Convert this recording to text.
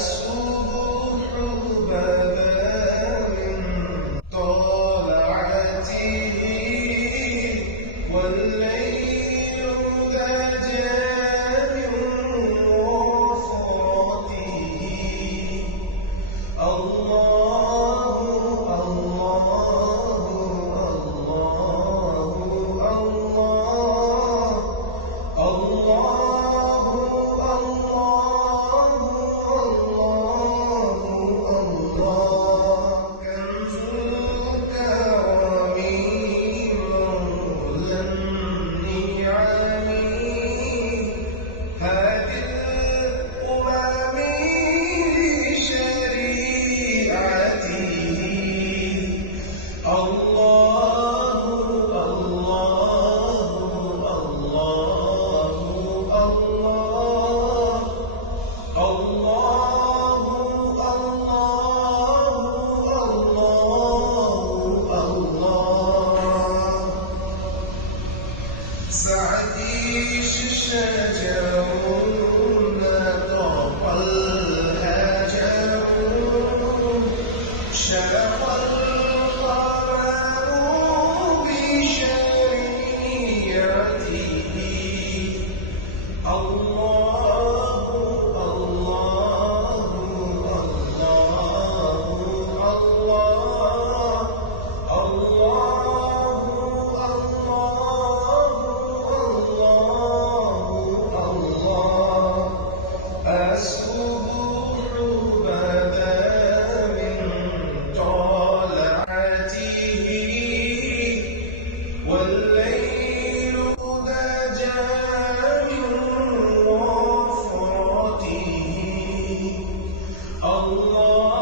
الصبح بدا من طلعته والليل دجى من وفرته. الله الله الله الله سعدي شجر نطق الهجر شرق القمر بشريعته. الله الله الله الله الصبح بدا من طلعته والليل دجى من وفرته. الله